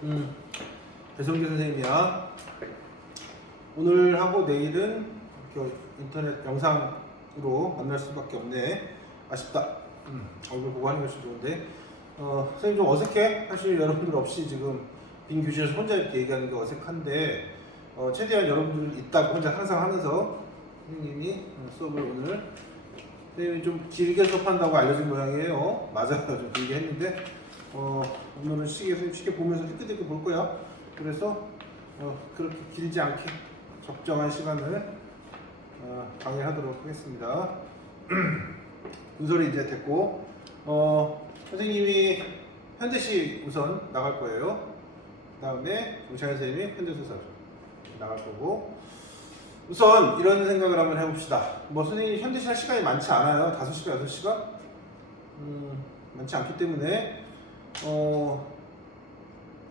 배성규 선생님이야. 오늘하고 내일은 인터넷 영상으로 만날 수밖에 없네. 아쉽다. 얼굴 보고 하는 것이 좋은데. 선생님 좀 어색해? 사실 여러분들 없이 지금 빈 교실에서 혼자 이렇게 얘기하는 게 어색한데, 최대한 여러분들 있다고 혼자 항상 하면서 선생님이 수업을 오늘 선생님이 좀 길게 수업한다고 알려진 모양이에요. 맞아요. 좀 길게 했는데 오늘은 쉽게 보면서 힐끗힐끗 볼 거야. 그래서 그렇게 길지 않게 적정한 시간을 강의하도록 하겠습니다. 문소리 이제 됐고, 선생님이 현대시 우선 나갈 거예요. 그 다음에 정찬현 선생님이 현대소설 나갈 거고, 우선 이런 생각을 한번 해봅시다. 뭐 선생님이 현대시 할 시간이 많지 않아요. 5시간, 6시간? 많지 않기 때문에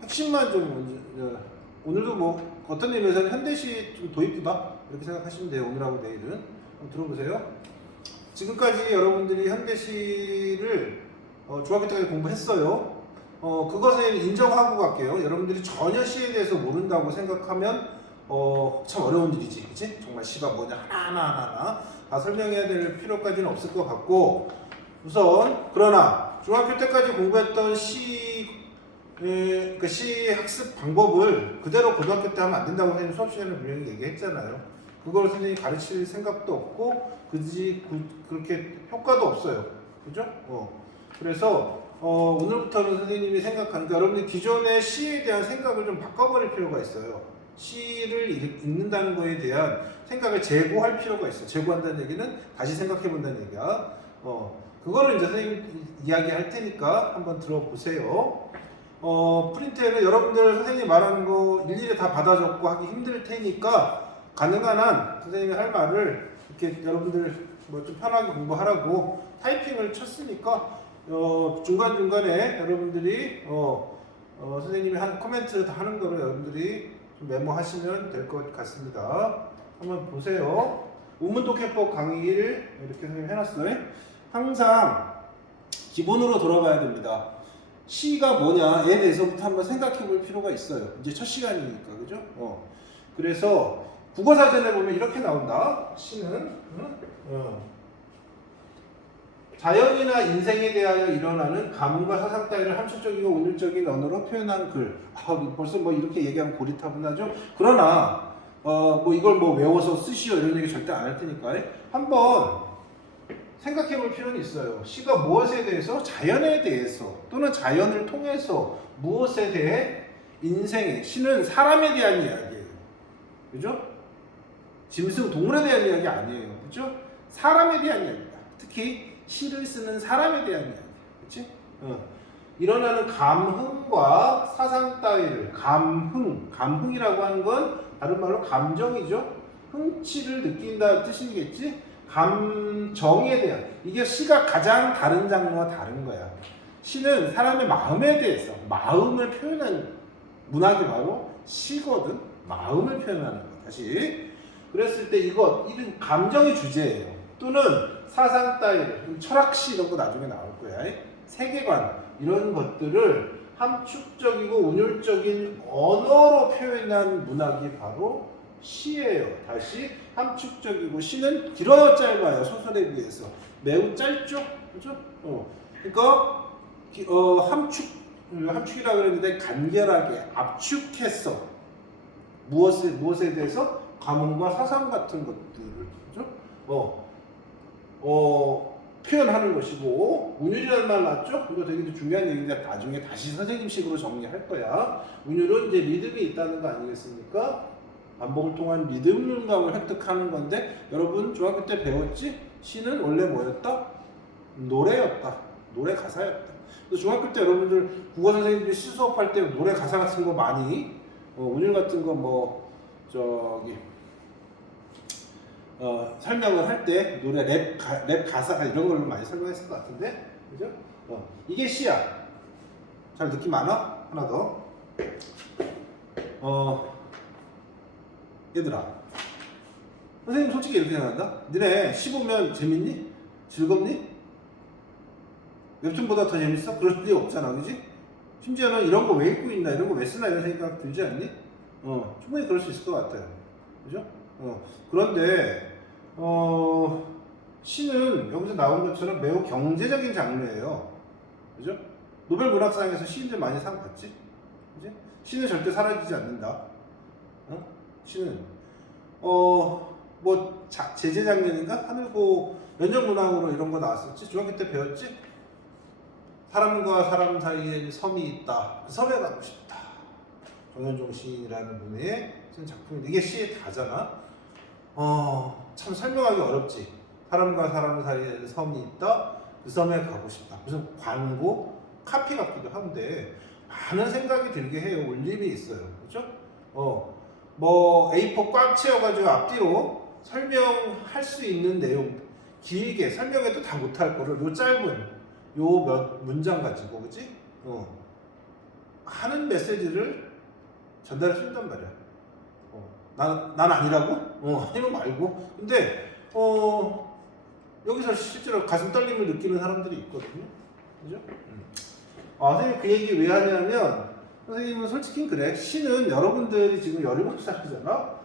핵심만 좀 오늘도 뭐 어떤 의미에서는 현대시 좀 도입부다 이렇게 생각하시면 돼요. 오늘하고 내일은 한번 들어보세요. 지금까지 여러분들이 현대시를 중학교 때까지 공부했어요. 그것을 인정하고 갈게요. 여러분들이 전혀 시에 대해서 모른다고 생각하면 참 어려운 일이지, 그치? 정말 시가 뭐냐 하나하나 다 설명해야 될 필요까지는 없을 것 같고, 우선 그러나 중학교 때까지 공부했던 그 시 학습 방법을 그대로 고등학교 때 하면 안 된다고 선생님 수업 시간에 분명히 얘기했잖아요. 그걸 선생님이 가르칠 생각도 없고 그렇게 효과도 없어요. 그죠? 그래서 오늘부터는 선생님이 생각하는, 여러분들 기존의 시에 대한 생각을 좀 바꿔버릴 필요가 있어요. 시를 읽는다는 거에 대한 생각을 재고할 필요가 있어요. 재고한다는 얘기는 다시 생각해본다는 얘기야. 그거를 이제 선생님 이야기할 테니까 한번 들어보세요. 프린트에는 여러분들 선생님이 말하는 거 일일이 다 받아 적고 하기 힘들 테니까 가능한 한 선생님이 할 말을 이렇게 여러분들 뭐 좀 편하게 공부하라고 타이핑을 쳤으니까 중간중간에 여러분들이 선생님이 한 코멘트 다 하는 거를 여러분들이 좀 메모하시면 될 것 같습니다. 한번 보세요. 우문독해법 강의를 이렇게 선생님이 해놨어요. 항상 기본으로 돌아가야 됩니다. 시가 뭐냐에 대해서부터 한번 생각해 볼 필요가 있어요. 이제 첫 시간이니까, 그죠? 그래서 국어사전에 보면 이렇게 나온다. 시는 자연이나 인생에 대하여 일어나는 감흥과 사상 따위를 함축적이고 운율적인 언어로 표현한 글. 벌써 뭐 이렇게 얘기하면 고리타분하죠? 그러나 뭐 이걸 뭐 외워서 쓰시오 이런 얘기 절대 안 할 테니까 한번 생각해 볼 필요는 있어요. 시가 무엇에 대해서? 자연에 대해서 또는 자연을 통해서 무엇에 대해? 인생에. 시는 사람에 대한 이야기예요. 그죠? 짐승, 동물에 대한 이야기 아니에요. 그죠? 사람에 대한 이야기다. 특히 시를 쓰는 사람에 대한 이야기. 그치? 일어나는 감흥과 사상 따위를, 감흥이라고 하는 건 다른 말로 감정이죠. 흥치를 느낀다 뜻이겠지? 감정에 대한, 이게 시가 가장 다른 장르와 다른 거야. 시는 사람의 마음에 대해서, 마음을 표현하는 문학이 바로 시거든. 마음을 표현하는 거. 다시 그랬을 때 이런 감정이 주제예요. 또는 사상 따위를, 철학시 이런 거 나중에 나올 거야. 세계관 이런 것들을 함축적이고 운율적인 언어로 표현한 문학이 바로 시예요. 다시 함축적이고, 시는 길어요, 짧아요? 소설에 비해서 매우 짧죠, 그렇죠? 그러니까 함축이라 그랬는데 간결하게 압축해서 무엇에 대해서 감흥과 사상 같은 것들을, 그렇죠? 표현하는 것이고, 운율이라는 말 맞죠? 이거 되게 중요한 얘기인데 나중에 다시 선생님식으로 정리할 거야. 운율은 이제 리듬이 있다는 거 아니겠습니까? 반복을 통한 리듬감을 획득하는 건데, 여러분 중학교 때 배웠지? 시는 원래 뭐였다? 노래였다. 노래 가사였다. 그래서 중학교 때 여러분들 국어 선생님들이 시 수업할 때 노래 가사 같은 거 많이 운율 같은 거 뭐 설명을 할 때 노래 랩 가사 이런 걸로 많이 설명했을 것 같은데, 그죠? 이게 시야. 잘 느낌 많아? 하나 더. 얘들아, 선생님 솔직히 이렇게 생각한다. 너네 시 보면 재밌니? 즐겁니? 웹툰보다 더 재밌어? 그럴 리 없잖아, 그지? 심지어는 이런 거 왜 읽고 있나, 이런 거 왜 쓰나 이런 생각 들지 않니? 충분히 그럴 수 있을 것 같아요. 그죠? 그런데 시는 여기서 나온 것처럼 매우 경제적인 장르예요. 그죠? 노벨 문학상에서 시인들 많이 상 받지? 그지? 시는 절대 사라지지 않는다. 시는 뭐 제재작년인가? 하늘고 연정문항으로 이런 거 나왔었지? 중학교 때 배웠지? 사람과 사람 사이에 섬이 있다. 그 섬에 가고 싶다. 정현종 시인이라는 분의 쓴 작품인데 이게 시의 다잖아. 참 설명하기 어렵지. 사람과 사람 사이에 섬이 있다. 그 섬에 가고 싶다. 무슨 광고, 카피 같기도 한데 많은 생각이 들게 해요. 울림이 있어요. 그렇죠? 뭐 A4 꽉 채워가지고 앞뒤로 설명할 수 있는 내용 길게 설명해도 다 못할 거를 요 짧은 요 몇 문장 가지고 그지? 하는 메시지를 전달해 준단 말이야. 난 아니라고? 아니면 말고. 근데 여기서 실제로 가슴 떨림을 느끼는 사람들이 있거든요. 그죠? 선생님 그 얘기 왜 하냐면 선생님은 솔직히 그래. 시는 여러분들이 지금 17살이잖아.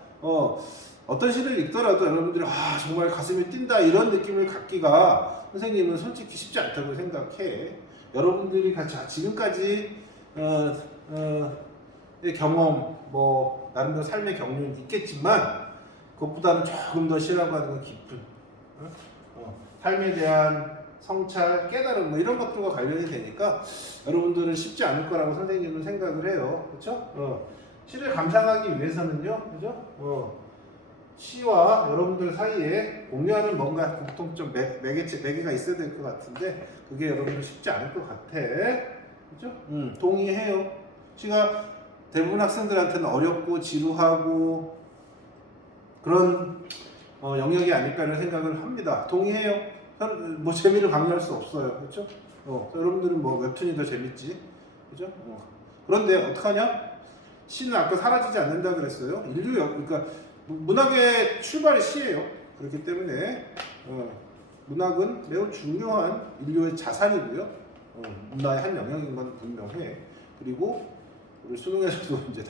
어떤 시를 읽더라도 여러분들이 정말 가슴이 뛴다 이런 느낌을 갖기가 선생님은 솔직히 쉽지 않다고 생각해. 여러분들이 지금까지 경험, 뭐 나름대로 삶의 경륜이 있겠지만 그것보다는 조금 더 시라고 하는 건 깊은 삶에 대한 성찰, 깨달음 뭐 이런 것들과 관련이 되니까 여러분들은 쉽지 않을 거라고 선생님은 생각을 해요. 그렇죠? 시를 감상하기 위해서는요, 그죠? 시와 여러분들 사이에 공유하는 뭔가 공통점 매개가 있어야 될 것 같은데 그게 여러분들 쉽지 않을 것 같아. 그죠? 동의해요. 시가 대부분 학생들한테는 어렵고 지루하고 그런 영역이 아닐까 이런 생각을 합니다. 동의해요. 뭐 재미를 강요할 수 없어요. 그렇죠? 여러분들은 뭐 웹툰이 더 재밌지. 그죠? 그런데 어떡하냐? 시는 아까 사라지지 않는다 그랬어요. 그러니까 문학의 출발이 시예요. 그렇기 때문에 문학은 매우 중요한 인류의 자산이고요. 문화의 한 영역인 건 분명해. 그리고 우리 수능에서도 이제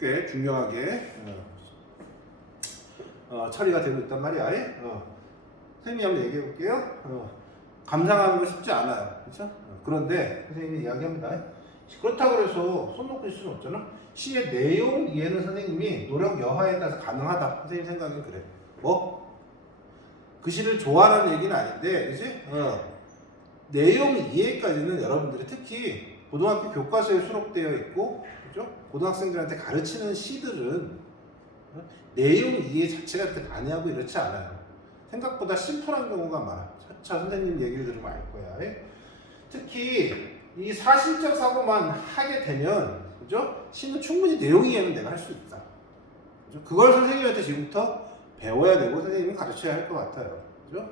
꽤 중요하게 처리가 되고 있단 말이야. 선생님이 한번 얘기해 볼게요. 감상하는 거 쉽지 않아요. 그렇죠? 그런데 선생님이 이야기합니다. 그렇다고 해서 손 놓고 있을 수는 없잖아. 시의 내용 이해는 선생님이 노력 여하에 따라서 가능하다. 선생님 생각은 그래. 뭐? 그 시를 좋아하는 얘기는 아닌데, 그지? 내용 이해까지는 여러분들이 특히 고등학교 교과서에 수록되어 있고, 그죠? 고등학생들한테 가르치는 시들은 내용 이해 자체가 그렇게 많이 하고 이렇지 않아요. 생각보다 심플한 경우가 많아. 차 선생님 얘기를 들으면 알 거야. 특히 이 사실적 사고만 하게 되면, 그죠? 시는 충분히 내용 이해는 내가 할 수 있다. 그죠? 그걸 선생님한테 지금부터 배워야 되고 선생님이 가르쳐야 할 것 같아요. 그죠?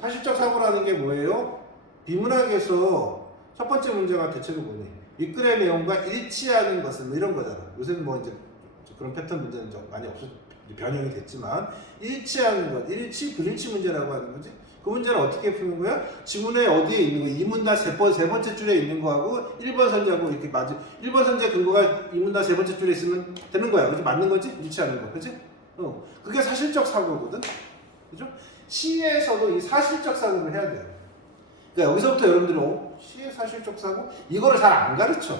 사실적 사고라는 게 뭐예요? 비문학에서 첫 번째 문제가 대체로 뭐니? 윗글의 내용과 일치하는 것은 뭐 이런 거잖아. 요새는 뭐 이제 그런 패턴 문제는 좀 많이 변형이 됐지만 일치하는 것, 일치, 불일치 문제라고 하는 거지. 그 문제는 어떻게 푸는 거야? 지문에 어디에 있는 거야? 이문단 세 번째 줄에 있는 거하고 1번 선제하고 이렇게 1번 선제 근거가 이문단 세 번째 줄에 있으면 되는 거야. 그지? 맞는 거지? 일치하는 거. 그지? 그게 사실적 사고거든. 그죠? 시에서도 이 사실적 사고를 해야 돼요. 그러니까 여기서부터 여러분들은 시의 사실적 사고? 이거를 잘 안 가르쳐.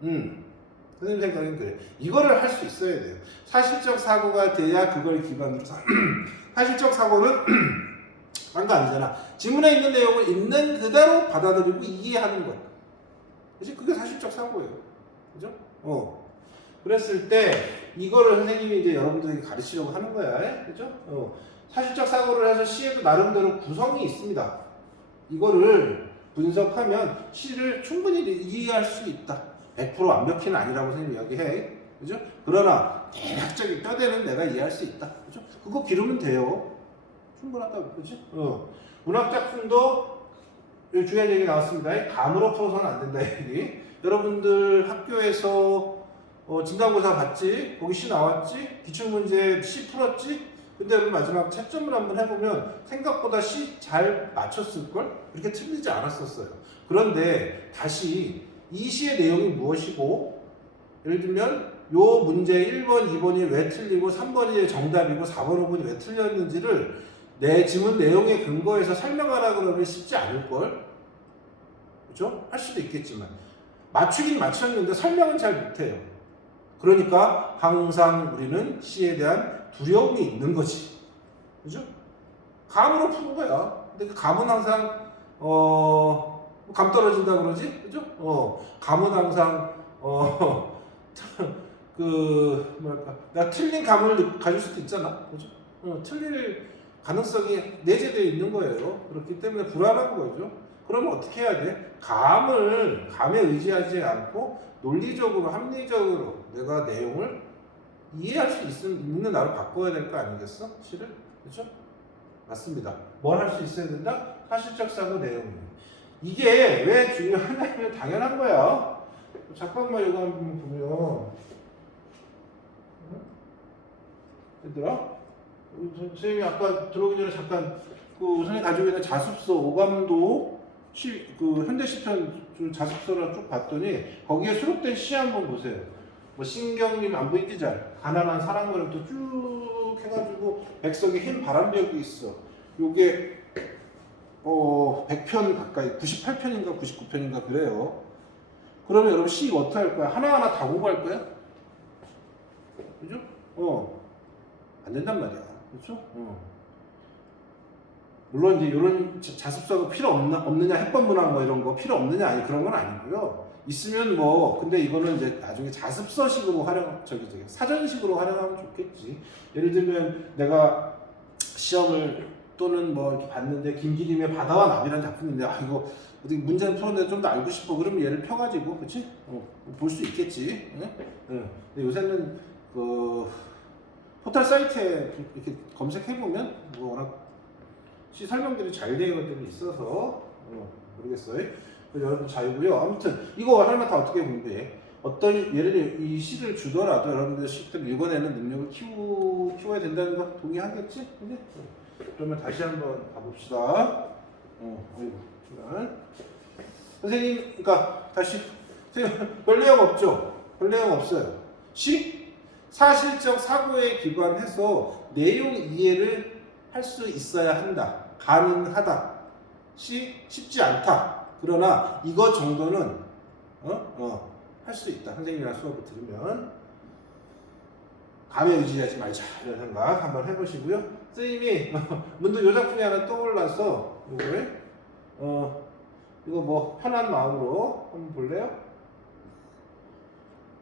선생님 생각엔 그래. 이거를 할 수 있어야 돼요. 사실적 사고가 돼야 그걸 기반으로 사실적 사고는 딴 거 아니잖아. 지문에 있는 내용을 있는 그대로 받아들이고 이해하는 거야. 그치? 그게 사실적 사고예요. 그죠? 그랬을 때 이거를 선생님이 이제 여러분들에게 가르치려고 하는 거야. 그죠? 사실적 사고를 해서 시에도 나름대로 구성이 있습니다. 이거를 분석하면 시를 충분히 이해할 수 있다. 100% 완벽히는 아니라고 선생님이 이야기해. 그죠? 그러나 대략적인 뼈대는 내가 이해할 수 있다. 그죠? 그거 기르면 돼요. 충분하다고. 그죠? 문학 작품도 중요한 얘기 나왔습니다. 감으로 풀어서는 안 된다 얘기. 여러분들 학교에서 진간고사 봤지? 거기 시 나왔지? 기출문제 시 풀었지? 근데 여러분 마지막 채점을 한번 해보면 생각보다 C 잘 맞췄을걸? 그렇게 틀리지 않았었어요. 그런데 다시 이 시의 내용이 무엇이고, 예를 들면 요 문제 1번, 2번이 왜 틀리고 3번이 정답이고 4번, 5번이 왜 틀렸는지를 내 지문 내용에 근거해서 설명하라 그러면 쉽지 않을걸? 그죠? 할 수도 있겠지만 맞추긴 맞췄는데 설명은 잘 못해요. 그러니까 항상 우리는 C에 대한 두려움이 있는 거지. 그죠? 감으로 푸는 거야. 근데 그 감은 항상 감 떨어진다 그러지? 그죠? 감은 항상 그 뭐랄까, 나 틀린 감을 가질 수도 있잖아. 그죠? 틀릴 가능성이 내재되어 있는 거예요. 그렇기 때문에 불안한 거죠. 그러면 어떻게 해야 돼? 감에 의지하지 않고 논리적으로, 합리적으로 내가 내용을 이해할 수 있는 나로 바꿔야 될 거 아니겠어? 실을? 그렇죠? 맞습니다. 뭘 할 수 있어야 된다? 사실적 사고 내용이. 이게 왜 중요하냐면 당연한 거야. 잠깐만 이거 한번 보면, 얘들아, 선생님이 아까 들어오기 전에 잠깐 그 선생님 가지고 있는 자습서 오감도 그 현대시편 자습서를 쭉 봤더니 거기에 수록된 시 한번 보세요. 뭐 신경림 안 보이지 잘 가난한 사랑물부터 쭉 해가지고 백석의 흰 바람벽이 있어. 요게 100편 가까이 98편인가 99편인가 그래요. 그러면 여러분 시 어떻게 할 거야? 하나하나 다 공부할 거야? 그죠? 안 된단 말이야. 그렇죠? 물론 이제 이런 자습서가 필요 없느냐, 핵번문항 뭐 이런 거 필요 없느냐, 아니 그런 건 아니고요. 있으면 뭐, 근데 이거는 이제 나중에 자습서식으로 사전식으로 활용하면 좋겠지. 예를 들면 내가 시험을 또는 뭐 이렇게 봤는데 김기림의 바다와 나비라는 작품인데, 이거 어떻게 문제는 풀었는데 좀 더 알고 싶어. 그러면 얘를 펴가지고, 그치? 볼 수 있겠지. 근데 요새는 그 포털 사이트에 이렇게 검색해보면 뭐 워낙 시 설명들이 잘 되어 있는 것들이 있어서 모르겠어요. 여러분 자유고요. 아무튼 이거 하나만 다 어떻게 공부해? 어떤 예를 들어 이 시를 주더라도 여러분들 시를 읽어내는 능력을 키워야 된다는 거 동의하겠지? 근데 그러면 다시 한번 가봅시다. 선생님, 그러니까 다시 별 내용 없죠? 별 내용 없어요. 시 사실적 사고에 기반해서 내용 이해를 할 수 있어야 한다. 가능하다. 쉽지 않다. 그러나 이거 정도는 할 수 있다. 선생님이랑 수업을 들으면 감에 의지하지 말자 이런 생각 한번 해보시고요. 선생님이 문득 요 작품이 하나 떠올라서 이거 뭐 편한 마음으로 한번 볼래요?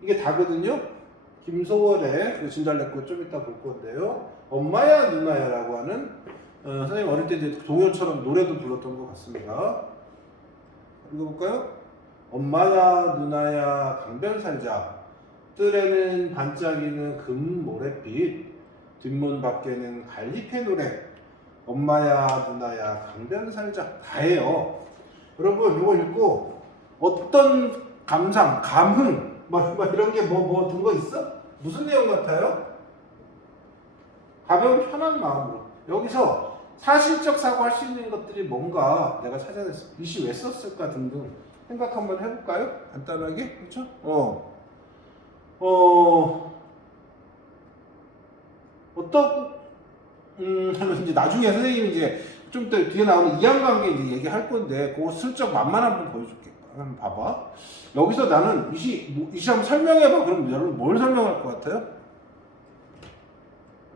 이게 다거든요. 김소월의 그 진달래꽃 좀 이따 볼 건데요. 엄마야 누나야라고 하는 선생님 어릴 때 이제 동요처럼 노래도 불렀던 것 같습니다. 읽어볼까요? 엄마야 누나야 강변 살자 뜰에는 반짝이는 금모래빛 뒷문 밖에는 갈잎의 노래 엄마야 누나야 강변 살자 다예요. 여러분 이거 읽고 어떤 감상, 감흥 이런 게 뭐 든 거 있어? 무슨 내용 같아요? 가벼운 편한 마음으로 여기서 사실적 사고할 수 있는 것들이 뭔가 내가 찾아냈어. 이 시 왜 썼을까 등등 생각 한번 해볼까요? 간단하게 그렇죠? 이제 나중에 선생님이 이제 좀 더 뒤에 나오는 이항관계 이제 얘기할 건데 그거 슬쩍 맛만 한번 보여줄게. 한번 봐봐. 여기서 나는 이 시 한번 설명해봐. 그럼 여러분 뭘 설명할 것 같아요?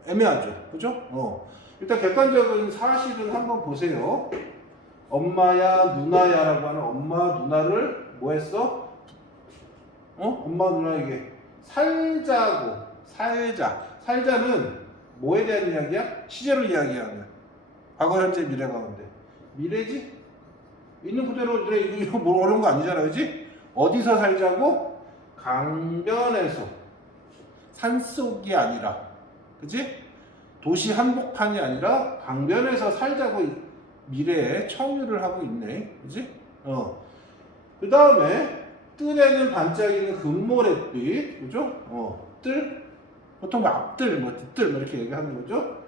애매하죠. 그죠? 일단 객관적인 사실은 한번 보세요. 엄마야 누나야라고 하는 엄마 누나를 뭐 했어? 엄마 누나에게 살자는 뭐에 대한 이야기야? 시제로 이야기하는 과거 현재 미래 가운데 미래지? 있는 그대로 이거 뭐 어려운 거 아니잖아. 그지? 어디서 살자고? 강변에서 산속이 아니라 그지? 도시 한복판이 아니라 강변에서 살자고 미래에 청유를 하고 있네. 그지? 그 다음에 뜰에는 반짝이는 금모래빛. 그죠? 뜰? 보통 앞뜰, 뒷뜰 이렇게 얘기하는 거죠.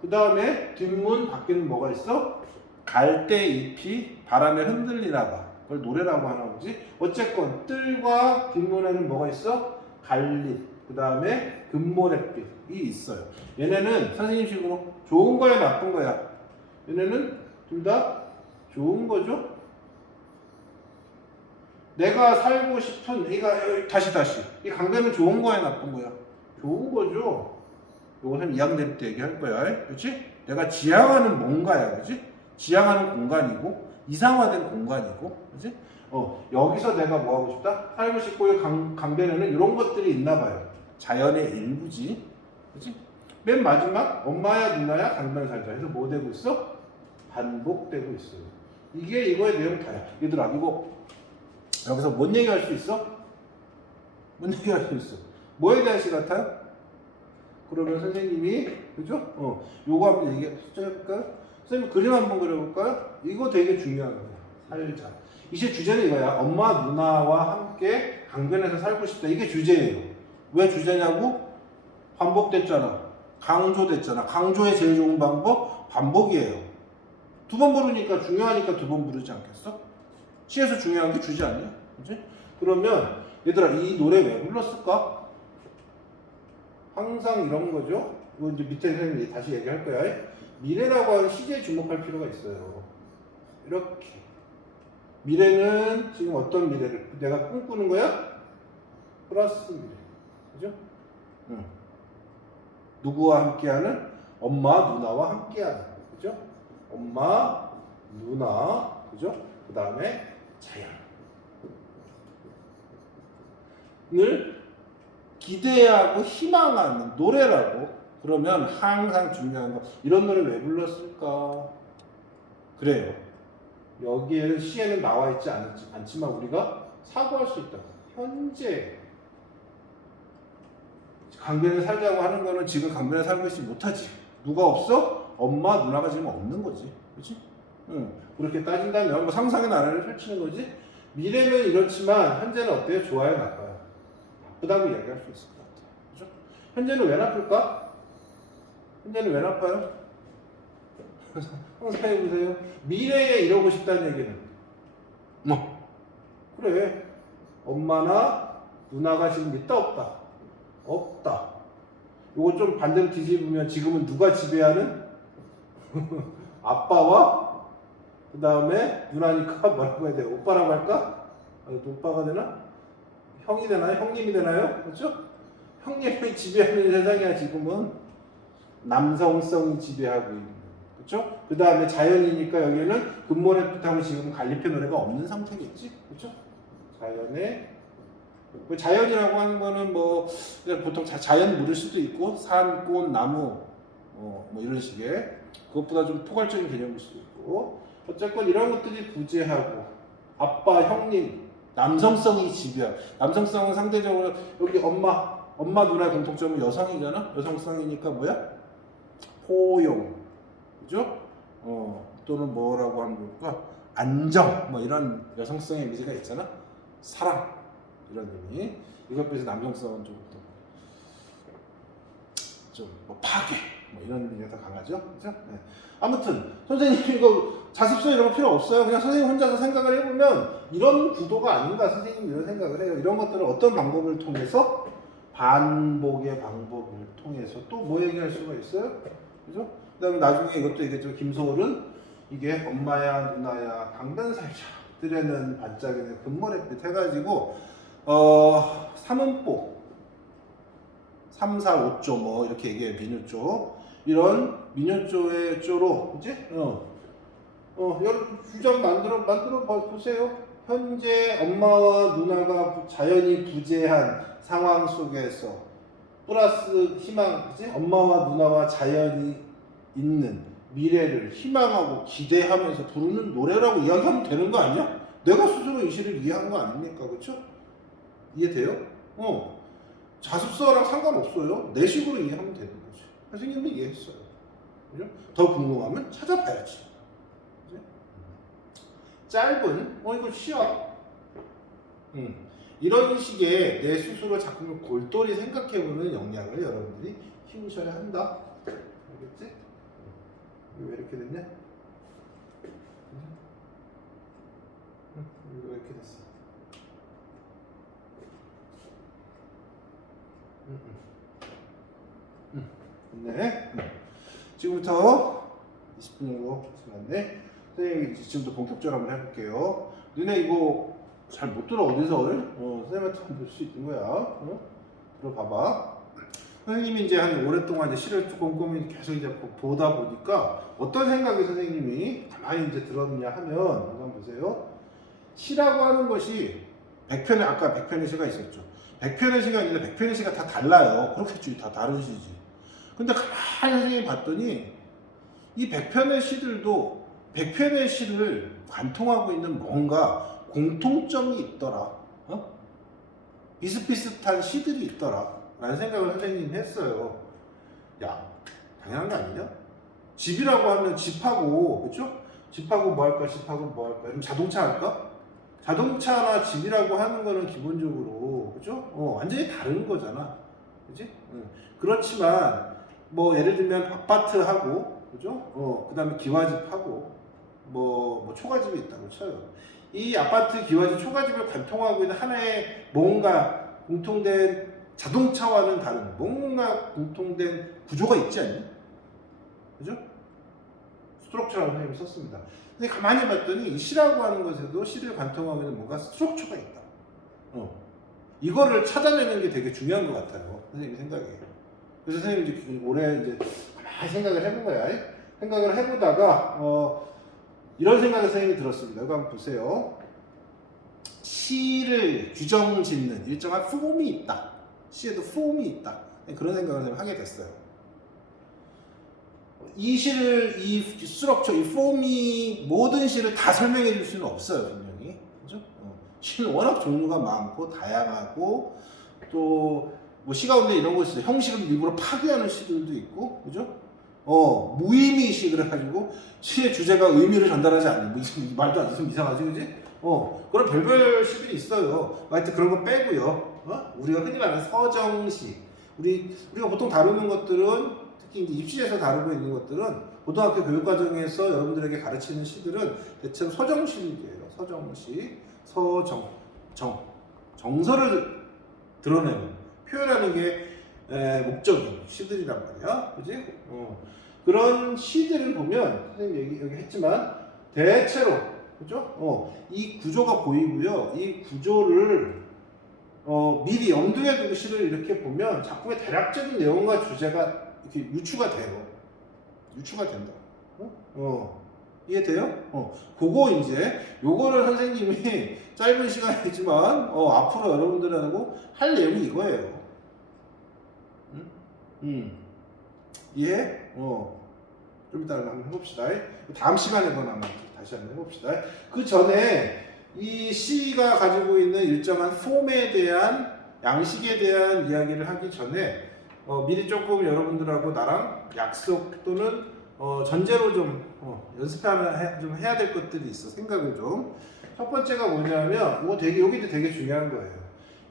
그 다음에 뒷문 밖에는 뭐가 있어? 갈대 잎이 바람에 흔들리나 봐. 그걸 노래라고 하나 보지? 어쨌건 뜰과 뒷문에는 뭐가 있어? 갈잎, 그 다음에 금모래빛이 있어요. 얘네는 선생님식으로 좋은 거야 나쁜 거야? 얘네는 둘 다 좋은 거죠? 내가 살고 싶은 다시 이 강변은 좋은 거야 나쁜 거야? 좋은 거죠. 요거는 2학년 때 얘기할 거야. 그렇지? 내가 지향하는 뭔가야. 그렇지? 지향하는 공간이고 이상화된 공간이고. 그렇지? 여기서 내가 뭐 하고 싶다? 살고 싶고 강변에는 이런 것들이 있나 봐요. 자연의 일부지. 그렇지? 맨 마지막 엄마야 누나야 강변 살자 해서 뭐 되고 있어? 반복되고 있어요. 이게 이거의 내용 다야. 얘들아 이거 여기서 뭔 얘기할 수 있어? 뭔 얘기할 수 있어? 뭐에 대한 시 같아요? 그러면 선생님이 그죠? 요거 한번 해볼까요? 선생님 그림 한번 그려볼까요? 이거 되게 중요한 거예요. 살자. 이제 주제는 이거야. 엄마 누나와 함께 강변에서 살고 싶다. 이게 주제예요. 왜 주제냐고? 반복됐잖아. 강조됐잖아. 강조의 제일 좋은 방법 반복이에요. 두 번 부르니까 중요하니까 두 번 부르지 않겠어? 시에서 중요한 게 주제 아니야? 그치? 그러면 얘들아 이 노래 왜 불렀을까? 항상 이런 거죠. 이거 이제 밑에 선생님이 다시 얘기할 거야. 미래라고 하는 시제에 주목할 필요가 있어요. 이렇게. 미래는 지금 어떤 미래를 내가 꿈꾸는 거야? 플러스 미래. 그죠? 응. 누구와 함께하는? 엄마, 누나와 함께하는. 그죠? 엄마, 누나. 그죠? 그 다음에 자연을 기대하고 희망하는 노래라고. 그러면 항상 중요한 거 이런 노래 왜 불렀을까? 그래요. 여기에는 시에는 나와 있지 않지만 우리가 사고할 수 있다. 현재 강변에 살자고 하는 거는 지금 강변에 살고 있지 못하지. 누가 없어? 엄마 누나가 지금 없는 거지. 그렇지? 응. 그렇게 따진다면 뭐 상상의 나라를 펼치는 거지. 미래는 이렇지만 현재는 어때요? 좋아요, 나빠요? 나쁘다고 이야기할 수 있을 것 같아요. 그죠? 현재는 왜 나쁠까? 현재는 왜 나빠요? 상상해 보세요. 미래에 이러고 싶다는 얘기는 그래. 엄마나 누나가 지금 있다 없다? 없다. 요거 좀 반대로 뒤집으면 지금은 누가 지배하는? 아빠와 그 다음에 누나니까 뭐라고 해야 돼요? 오빠라고 할까? 오빠가 되나? 형이 되나요? 형님이 되나요? 그렇죠? 형님이 지배하는 세상이야 지금은. 남성성이 지배하고 있는. 그렇죠? 그 다음에 자연이니까 여기에는 금모래빛하고 지금 갈리페 노래가 없는 상태겠지? 그렇죠? 자연이라고 하는 거는 뭐 보통 자연 물을 수도 있고 산, 꽃, 나무 뭐 이런 식의 그것보다 좀 포괄적인 개념일 수도 있고 어쨌건 이런 것들이 부재하고 아빠, 형님, 남성성이 지배하고 남성성은 상대적으로 여기 엄마 누나의 공통점은 여성이잖아. 여성성이니까 뭐야? 포용, 그죠? 또는 뭐라고 하는 걸까? 안정, 뭐 이런 여성성의 이미지가 있잖아. 사랑 이런 의미. 이것 비해서 남성성은 좀뭐 파괴, 뭐 이런 의미가 더 강하죠, 그죠? 네. 아무튼 선생님 이거 자습서 이런 거 필요 없어요. 그냥 선생님 혼자서 생각을 해보면 이런 구도가 아닌가 선생님 이런 생각을 해요. 이런 것들은 어떤 방법을 통해서 반복의 방법을 통해서 또 뭐 얘기할 수가 있어요, 그죠? 그다음에 나중에 이것도 얘기했죠. 김소월은 이게 엄마야 누나야 강변 살자 들에는 반짝이는 금모래빛 해가지고 3음보 3, 4, 5조 뭐 이렇게 얘기해요. 민요조 이런 민요조의 조로 이제 여러분 주점 만들어 보세요. 현재 엄마와 누나가 자연이 부재한 상황 속에서 플러스 희망, 그치? 엄마와 누나와 자연이 있는 미래를 희망하고 기대하면서 부르는 노래라고 이야기하면 되는 거 아니야? 내가 스스로 이 시를 이해한 거 아닙니까? 그쵸? 이해돼요? 자습서랑 상관없어요. 내 식으로 이해하면 되는 거지. 선생님도 이해했어요. 그죠? 더 궁금하면 찾아봐야지. 그치? 짧은, 이거 시야. 이런 식의 내 스스로 작품을 골똘히 생각해보는 역량을 여러분들이 키우셔야 한다. 알겠지? 왜 이렇게 됐냐? 이거 왜 이렇게 됐어? 네. 지금부터 20분 정도 지났네. 선생님이 지금부터 본격적으로 한번 해볼게요. 너네 이거 잘 못 들어 어디서? 선생님한테 볼 수 있는 거야. 들어봐봐. 선생님이 이제 한 오랫동안 이제 시를 꼼꼼히 계속 이제 보다 보니까 어떤 생각이 선생님이 가만히 이제 들었느냐 하면 한번 보세요. 시라고 하는 것이 100편의 아까 100편의 시가 있었죠. 100편의 시가 있는데 100편의 시가 다 달라요. 그렇겠지. 다 다른 시지. 근데 가만히 선생님이 봤더니 이 100편의 시들도 100편의 시를 관통하고 있는 뭔가 공통점이 있더라. 비슷비슷한 시들이 있더라. 라는 생각을 선생님이 했어요. 야, 당연한 거 아니냐? 집이라고 하면 집하고, 그렇죠? 집하고 뭐 할까? 집하고 뭐 할까? 그럼 자동차 할까? 자동차나 집이라고 하는 거는 기본적으로, 그렇죠? 완전히 다른 거잖아. 그렇지? 그렇지만 뭐 예를 들면 아파트하고, 그죠? 그다음에 기와집하고 뭐 초가집이 있다고 쳐요. 이 아파트, 기와집, 초가집을 관통하고 있는 하나의 뭔가 공통된 자동차와는 다른 뭔가 공통된 구조가 있지 않니? 그죠? 스트럭처라고 선생님이 썼습니다. 근데 가만히 봤더니 이 시라고 하는 것에도 시를 관통하고 있는 뭔가 스트럭처가 있다. 이거를 찾아내는 게 되게 중요한 것 같아요. 선생님 생각에. 그래서 선생님이 이제 올해 이제 가만히 생각을 해본 거야. 생각을 해보다가 이런 생각을 선생님이 들었습니다. 이거 한번 보세요. 시를 규정 짓는 일정한 폼이 있다. 시에도 폼이 있다. 그런 생각을 하게 됐어요. 이 시를, 이 스트럭처, 이 폼이 모든 시를 다 설명해 줄 수는 없어요, 분명히. 그죠? 시는 워낙 종류가 많고, 다양하고, 또, 뭐, 시 가운데 이런 거 있어요. 형식을 일부러 파괴하는 시들도 있고, 그죠? 무의미식 그래가지고, 시의 주제가 의미를 전달하지 않는, 뭐, 말도 안 좀 이상하지, 그지? 그런 별별 시들이 있어요. 하여튼 그런 거 빼고요. 우리가 흔히 말하는 서정시. 우리가 보통 다루는 것들은, 특히 이제 입시에서 다루고 있는 것들은, 고등학교 교육과정에서 여러분들에게 가르치는 시들은 대체로 서정시예요. 서정시. 정서를 드러내는, 표현하는 게 목적인 시들이란 말이야. 그지? 그런 시들을 보면, 선생님 여기 했지만, 대체로, 그죠? 이 구조가 보이고요. 이 구조를, 미리 염두에 두고 시를 이렇게 보면 작품의 대략적인 내용과 주제가 이렇게 유추가 돼요. 유추가 된다. 이해돼요? 그거 이제, 요거를 선생님이 짧은 시간이지만, 앞으로 여러분들하고 할 내용이 이거예요. 이해? 좀 이따 한번 해봅시다. 다음 시간에 한번 다시 한번 해봅시다. 그 전에 이 시가 가지고 있는 일정한 폼에 대한, 양식에 대한 이야기를 하기 전에 미리 조금 여러분들하고 나랑 약속 또는 전제로 좀 좀 해야 될 것들이 있어. 생각을 좀. 첫 번째가 뭐냐면 여기도 되게 중요한 거예요.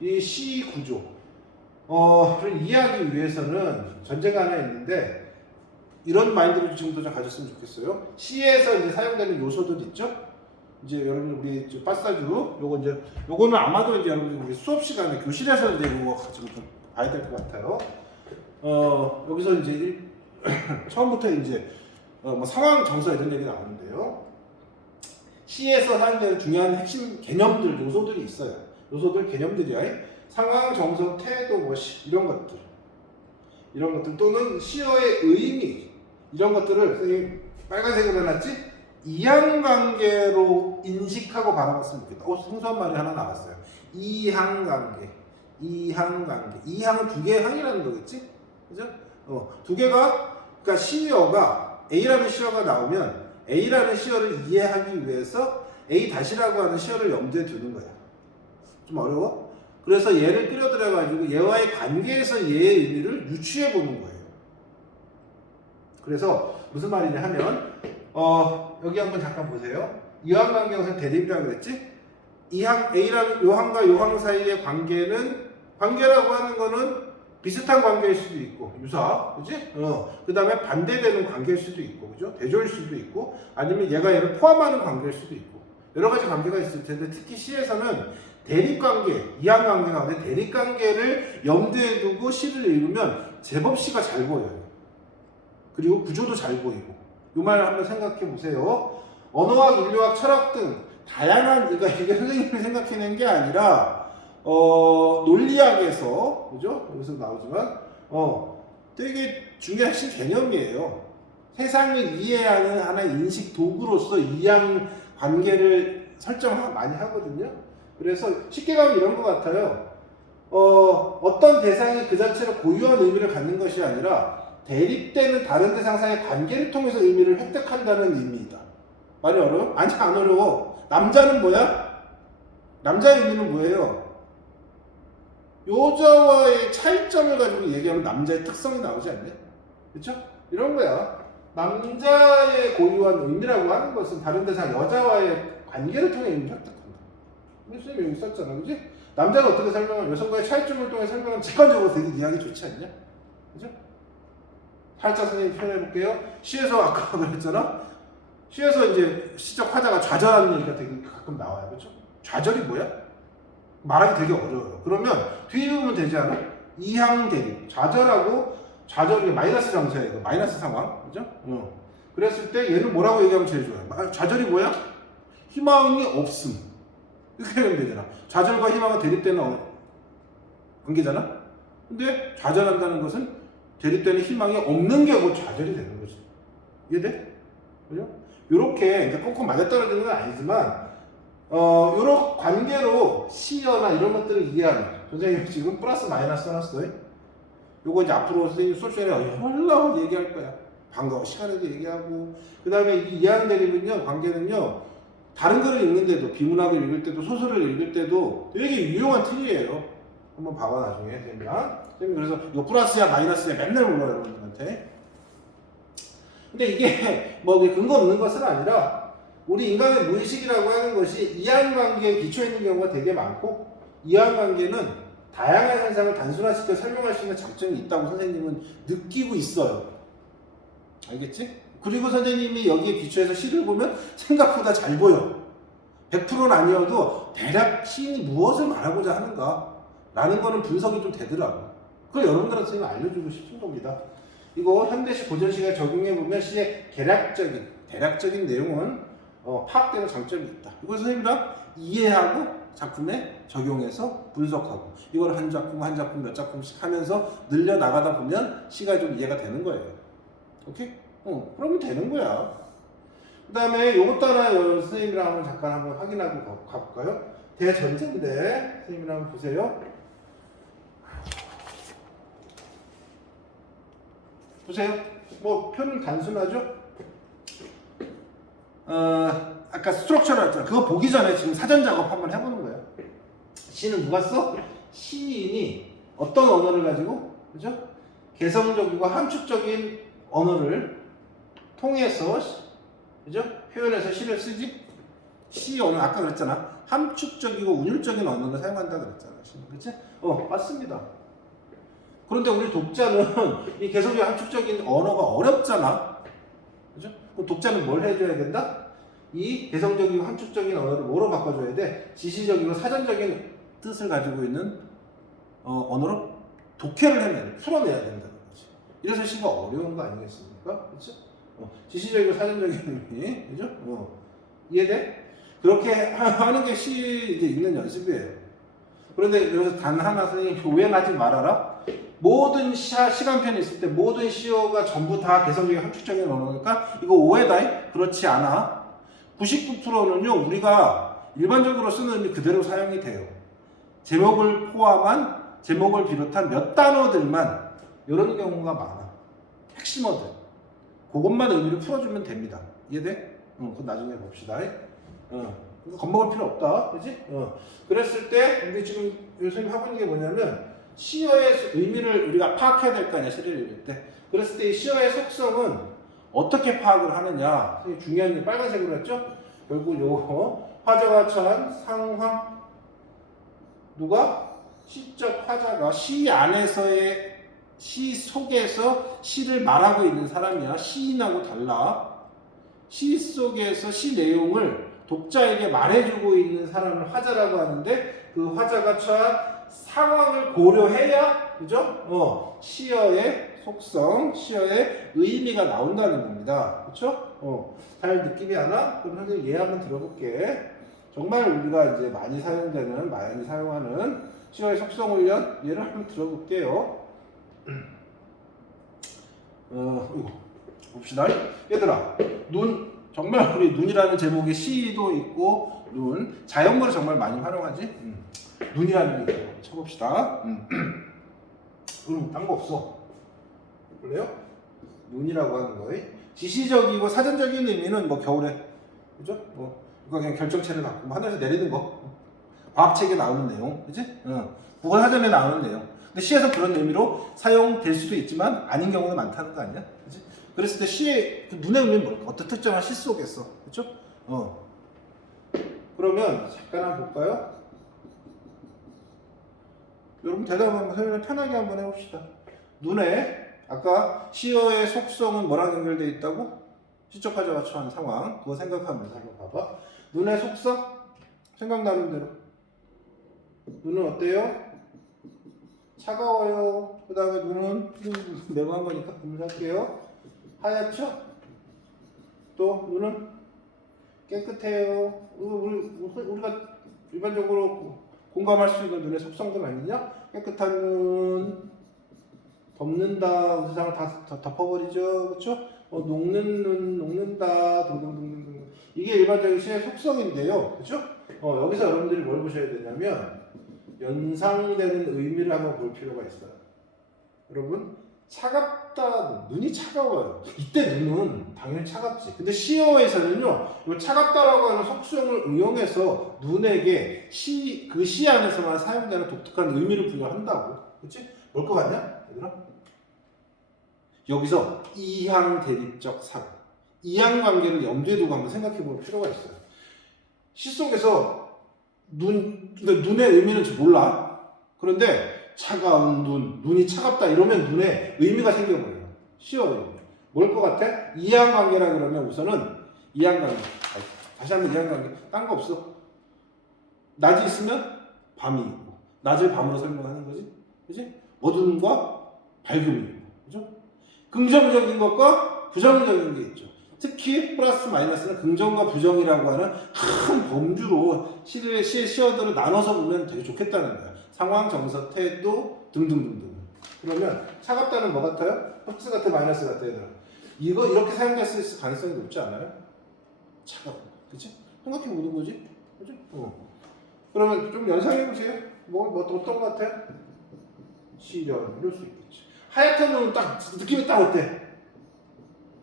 이 시 구조. 를 이해하기 위해서는 전제가 하나 있는데, 이런 마인드를 지금부터 좀 가졌으면 좋겠어요. 시에서 이제 사용되는 요소들 있죠? 이제 여러분 우리 빠싸주 요거는 아마도 이제 여러분 우리 수업 시간에 교실에서 이제 이거 가지고 좀 봐야 될 것 같아요. 여기서 이제 처음부터 이제 뭐 상황 정서 이런 얘기 나오는데요. 시에서 사용되는 중요한 핵심 개념들, 요소들이 있어요. 요소들, 개념들이야. 상황, 정서, 태도, 뭐 이런 것들 또는 시어의 의미 이런 것들을 선생님 빨간색으로 해놨지? 이항관계로 인식하고 바라봤으면 좋겠다. 생소한 말이 하나 나왔어요. 이항관계. 이항은 두 개의 항이라는 거겠지? 그죠? 두 개가, 그러니까 시어가, A라는 시어가 나오면 A라는 시어를 이해하기 위해서 A-라고 하는 시어를 염두에 두는 거야. 좀 어려워? 그래서 얘를 끌어들여가지고 얘와의 관계에서 얘의 의미를 유추해 보는 거예요. 그래서 무슨 말이냐 하면 여기 한번 잠깐 보세요. 이항관계가 대립이라고 그랬지? 이항 A라는 요항과 요항 사이의 관계라고 하는 거는 비슷한 관계일 수도 있고, 유사, 그지? 그 다음에 반대되는 관계일 수도 있고, 그죠? 대조일 수도 있고, 아니면 얘가 얘를 포함하는 관계일 수도 있고, 여러 가지 관계가 있을 텐데, 특히 시에서는 대립관계, 이항관계가 나오는데, 대립관계를 염두에 두고 시를 읽으면 제법 시가 잘 보여요. 그리고 구조도 잘 보이고. 이 말 한번 생각해 보세요. 언어학, 인류학, 철학 등 다양한, 그러니까 이게 선생님이 생각해낸 게 아니라, 논리학에서, 그죠? 여기서 나오지만, 되게 중요한 핵심 개념이에요. 세상을 이해하는 하나의 인식 도구로서 이양 관계를 설정 많이 하거든요. 그래서 쉽게 가면 이런 것 같아요. 어떤 대상이 그 자체로 고유한 의미를 갖는 것이 아니라 대립되는 다른 대상 사이의 관계를 통해서 의미를 획득한다는 의미이다. 말이 어려워? 아니, 안 어려워. 남자는 뭐야? 남자의 의미는 뭐예요? 여자와의 차이점을 가지고 얘기하면 남자의 특성이 나오지 않냐? 그렇죠? 이런 거야. 남자의 고유한 의미라고 하는 것은 다른 대상 여자와의 관계를 통해 의미를 획득한다. 선생님이 여기 썼잖아, 그지? 남자는 어떻게 설명하면 여성과의 차이점을 통해 설명하면 직관적으로 되게 이해하기 좋지 않냐? 그죠? 살짝 선생님 표현해 볼게요. 시에서 아까 그랬잖아? 시에서 이제 시적 화자가 좌절하는 얘기가 되게 가끔 나와요. 그렇죠? 좌절이 뭐야? 말하기 되게 어려워요. 그러면 뒤에 보면 되지 않아? 이항 대립. 좌절이 마이너스 정서예요. 이거. 마이너스 상황. 그죠? 그랬을 때 얘는 뭐라고 얘기하면 제일 좋아요? 좌절이 뭐야? 희망이 없음. 이렇게 하면 되잖아. 좌절과 희망은 대립되는 관계잖아? 근데 좌절한다는 것은 대립되는 희망이 없는 게 뭐 좌절이 되는 거지. 이해돼? 그죠? 요렇게 꼭 맞아떨어지는 건 아니지만 요런 관계로 시어나 이런 것들을 이해하는, 선생님 지금 플러스 마이너스 써놨어요. 요거 이제 앞으로 선생님 수업 시간에 연락을 얘기할 거야. 방과 시간에도 얘기하고, 그 다음에 이 이해하는 대립은요, 관계는요, 다른 글을 읽는데도, 비문학을 읽을 때도, 소설을 읽을 때도 되게 유용한 틀이에요. 한번 봐봐, 나중에. 선생님 그래서 이거 플러스야 마이너스야 맨날 물어요, 여러분들한테. 근데 이게 뭐 근거 없는 것은 아니라, 우리 인간의 무의식이라고 하는 것이 이항관계에 기초해 있는 경우가 되게 많고, 이항관계는 다양한 현상을 단순화시켜 설명할 수 있는 장점이 있다고 선생님은 느끼고 있어요. 알겠지? 그리고 선생님이 여기에 기초해서 시를 보면 생각보다 잘 보여. 100%는 아니어도 대략 시인이 무엇을 말하고자 하는가 라는 거는 분석이 좀 되더라고. 그걸 여러분들한테 선생님이 알려주고 싶은 겁니다. 이거 현대시 고전시에 적용해보면 시의 대략적인 내용은 파악되는 장점이 있다. 이걸 선생님이랑 이해하고 작품에 적용해서 분석하고, 이걸 한 작품 몇 작품씩 하면서 늘려나가다 보면 시가 좀 이해가 되는 거예요. 오케이? 그러면 되는 거야. 그 다음에 요것도 하나 선생님이랑 한번 잠깐 한번 확인하고 가볼까요? 대전제인데 선생님이랑 한번 보세요. 보세요. 뭐 표는 단순하죠? 아까 스트럭처를 했잖아. 그거 보기 전에 지금 사전 작업 한번 해보는 거예요. 시는 누가 써? 시인이 어떤 언어를 가지고, 그죠? 개성적이고 함축적인 언어를 통해서, 그죠? 표현해서 시를 쓰지? 시 언어, 아까 그랬잖아. 함축적이고 운율적인 언어를 사용한다 그랬잖아. 그치? 맞습니다. 그런데 우리 독자는 이 개성적 함축적인 언어가 어렵잖아. 그죠? 그럼 독자는 뭘 해줘야 된다? 이 개성적이고 함축적인 언어를 뭐로 바꿔줘야 돼? 지시적이고 사전적인 뜻을 가지고 있는 언어로 독해를 해내야 돼. 풀어내야 된다는 거지. 이래서 시가 어려운 거 아니겠습니까? 그렇죠? 지시적이고 사전적인 의미, 그죠? 이해돼? 그렇게 하는 게 시 이제 읽는 연습이에요. 그런데 여기서 단 하나 선생님 오해하지 말아라. 모든 시간편이 있을 때 모든 시어가 전부 다 개성적인 함축적인 언어니까 이거 오해다. 그렇지 않아. 99%는요 우리가 일반적으로 쓰는 의미 그대로 사용이 돼요. 제목을 비롯한 몇 단어들만 이런 경우가 많아. 핵심어들. 그것만 의미를 풀어주면 됩니다. 이해돼? 그건 나중에 봅시다. 겁먹을 필요 없다. 그지? 그랬을 때 우리 지금 요즘 하고 있는 게 뭐냐면 시어의 의미를 우리가 파악해야 될 거 아니야, 시를 읽을 때. 그랬을 때 이 시어의 속성은 어떻게 파악을 하느냐. 중요한 게 빨간색으로 했죠? 결국 요 화자가 처한 상황, 누가? 시적 화자가 시 안에서의 시 속에서 시를 말하고 있는 사람이야. 시인하고 달라. 시 속에서 시 내용을 독자에게 말해주고 있는 사람을 화자라고 하는데 그 화자가 처한 상황을 고려해야 그죠? 시어의 속성, 시어의 의미가 나온다는 겁니다. 그렇죠? 잘 느낌이 안 와? 그럼 선생님 얘 한번 들어볼게. 정말 우리가 이제 많이 사용되는, 많이 사용하는 시어의 속성 훈련 얘를 한번 들어볼게요. 이거 봅시다. 얘들아, 눈 정말 우리 눈이라는 제목의 시도 있고 눈 자연물을 정말 많이 활용하지. 눈이라는 게 있어요. 쳐봅시다. 딴 거 없어. 볼래요? 눈이라고 하는 거예요. 지시적이고 사전적인 의미는 뭐 겨울에 그죠? 뭐 이거 그냥 결정체를 갖고 뭐 하늘에서 내리는 거. 과학책에 나오는 내용, 그지? 국어 사전에 나오는 내용. 근데 시에서 그런 의미로 사용될 수도 있지만 아닌 경우가 많다는 거 아니야? 그지? 그랬을 때 시의 그 눈의 의미는 뭘까? 어떤 특정한 시 속에서, 그죠? 그러면 잠깐 한번 볼까요? 여러분 대답 한번 설명 편하게 한번 해봅시다. 눈에 아까 시어의 속성은 뭐랑 연결되어 있다고? 시적 화자가 처한 상황. 그거 생각하면서 한번 봐봐. 눈의 속성? 생각나는 대로. 눈은 어때요? 차가워요. 그 다음에 눈은 매무한 거니까 분할게요. 하얗죠? 또 눈은 깨끗해요. 우리가 일반적으로 공감할 수 있는 눈의 속성들 아니냐? 깨끗한 눈, 덮는다, 세상을 다 덮어버리죠. 그렇죠? 녹는 눈, 녹는다, 등등등등. 이게 일반적인 시의 속성인데요. 그렇죠? 여기서 여러분들이 뭘 보셔야 되냐면 연상되는 의미를 한번 볼 필요가 있어요. 여러분, 차갑다, 눈이 차가워요. 이때 눈은 당연히 차갑지. 근데 시어에서는요, 이 차갑다라고 하는 속성을 응용해서 눈에게 그 시 안에서만 사용되는 독특한 의미를 부여한다고. 그렇지? 뭘 것 같냐? 얘들아? 여기서 이항 대립적 사고, 이항 관계를 염두에 두고 한번 생각해 볼 필요가 있어요. 시 속에서 눈의 의미는 몰라. 그런데 차가운 눈이 차갑다 이러면 눈에 의미가 생겨버려요. 시어 의미. 뭘 것 같아? 이항 관계라 그러면 우선은 이항 관계. 다시 한번 이항 관계. 딴 거 없어. 낮이 있으면 밤이 있고, 낮을 밤으로 설명하는 거지. 그지? 어둠과 밝음이 있고, 그죠? 긍정적인 것과 부정적인 게 있죠. 특히 플러스 마이너스는 긍정과 부정이라고 하는 큰 범주로 시의 시어들을 나눠서 보면 되게 좋겠다는 거야. 상황, 정서, 태도 등등등등. 그러면 차갑다는 뭐 같아요? 플러스 같아, 마이너스 같아, 얘들아. 이거 이렇게 사용됐을 가능성이 높지 않아요? 차가워, 그치? 생각해 보는 거지, 그치? 그러면 좀 연상해 보세요. 뭐 어떤 것 같아? 시련 이럴 수 있겠지. 하얗다는 눈은 딱 느낌이 딱 어때?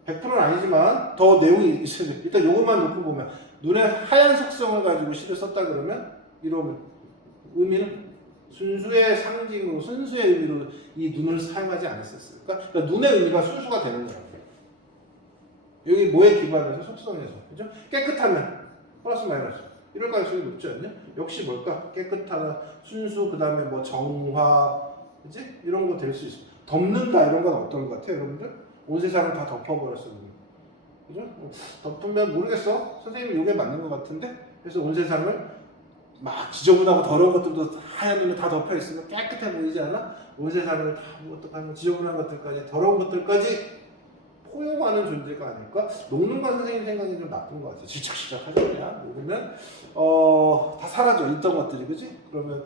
100%는 아니지만 더 내용이 있어요. 일단 이것만 놓고 보면 눈의 하얀 속성을 가지고 시를 썼다 그러면 이러면 의미는 순수의 상징으로 순수의 의미로 이 눈을 사용하지 않았었을까? 그러니까 눈의 의미가 순수가 되는 거예요. 여기 뭐에 기반해서 속성에서 그죠? 깨끗하면 플러스 마이너스 이럴 가능성이 높지 않냐? 역시 뭘까? 깨끗하다, 순수, 그 다음에 뭐 정화, 그지? 이런 거 될 수 있어. 덮는다 이런 건 어떤 것 같아, 여러분들? 온 세상을 다 덮어버렸어. 그죠? 덮으면 모르겠어. 선생님이 이게 맞는 것 같은데? 그래서 온 세상을 막 지저분하고 더러운 것들도 하얀 눈에 다 덮여있으면 깨끗해 보이지 않아? 온 세상을 다 어떡하면 지저분한 것들까지, 더러운 것들까지 포용하는 존재가 아닐까? 녹는가 선생님 생각이 좀 나쁜 것 같아. 시작하죠, 그냥. 녹으면, 다 사라져. 있던 것들이, 그지? 그러면,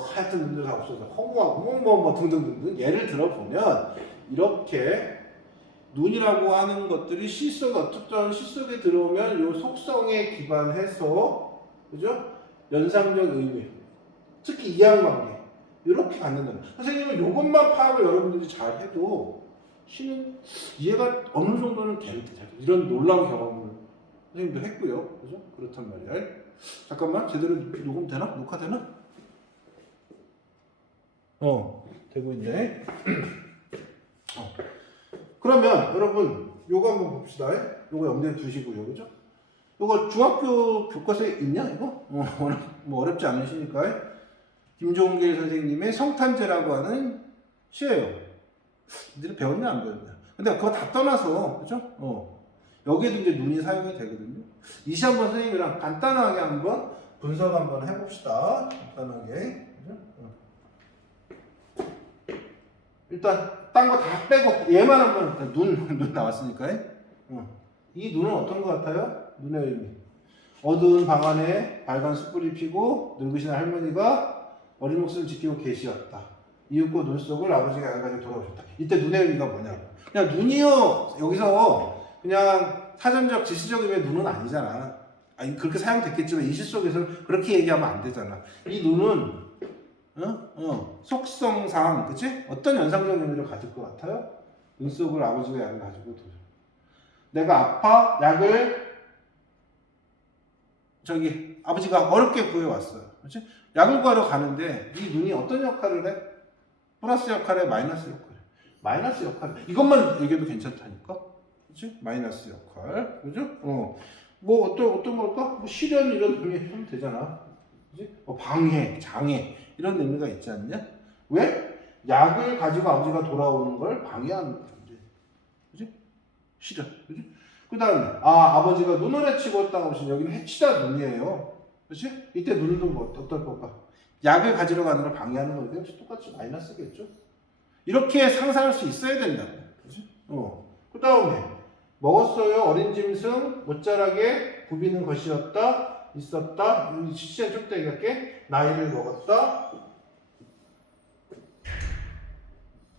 하여튼 눈들 다 없어져. 허무하고, 뭐, 등등등등. 예를 들어보면, 이렇게 눈이라고 하는 것들이 시 속에 어떤 시 속에 들어오면 이 속성에 기반해서 그죠? 연상적 의미, 특히 이항관계 이렇게 갖는다는 거예요. 선생님은 이것만 파악을 여러분들이 잘 해도 시는 이해가 어느 정도는 될 이런 놀라운 경험을 선생님도 했고요. 그죠? 그렇단 말이야. 잠깐만, 제대로 녹음 되나? 녹화되나? 되고 있네. 그러면 여러분 요거 한번 봅시다. 요거 염두에 두시고요. 그죠? 요거 중학교 교과서에 있냐 이거? 뭐 어렵지 않으시니까 김종길 선생님의 성탄제라고 하는 시예요. 니들 배웠냐 안 배웠냐? 근데 그거 다 떠나서 그죠? 여기에도 이제 눈이 사용이 되거든요. 이 시험 한번 선생님이랑 간단하게 한번 분석 한번 해봅시다. 간단하게. 그죠? 일단 딴 거 다 빼고 얘만 한번 일단 눈 나왔으니까. 이 눈은 어떤 것 같아요? 눈의 의미. 어두운 방 안에 밝은 숯불이 피고 늙으신 할머니가 어린 목숨을 지키고 계시었다. 이윽고 눈 속을 아버지가 양가지고 돌아오셨다. 이때 눈의 의미가 뭐냐고. 그냥 눈이요. 여기서 그냥 사전적 지시적 의미의 눈은 아니잖아. 아니 그렇게 사용됐겠지만 이 시 속에서는 그렇게 얘기하면 안 되잖아. 이 눈은 속성상 그치? 어떤 연상적 의미를 가질 것 같아요? 눈 속을 아버지가 약을 가지고 도죠. 내가 아파 약을 아버지가 어렵게 구해왔어요. 그치? 약을 구하러 가는데 이 눈이 어떤 역할을 해? 플러스 역할에 마이너스 역할. 마이너스 역할. 이것만 얘기해도 괜찮다니까? 그치? 마이너스 역할. 그죠? 뭐 어떤 걸까? 뭐 실현 이런 의미 하면 되잖아. 그치? 방해, 장애 이런 의미가 있지 않냐? 왜? 약을 가지고 아버지가 돌아오는 걸 방해하는 존재. 그치? 실현. 그치? 그 다음에 아버지가 눈을 해치고 땅 오신 여기는 해치다 눈이에요. 그치? 이때 눈도 뭐 어떨 걸까? 약을 가지러 가는 걸 방해하는 거기 때문에 똑같이 마이너스겠죠? 이렇게 상상할 수 있어야 된다고. 그치? 그 다음에 먹었어요. 어린 짐승 못자라게 부비는 것이었다. 있었다. 시간 좀 더 얘기할게. 나이를 먹었다.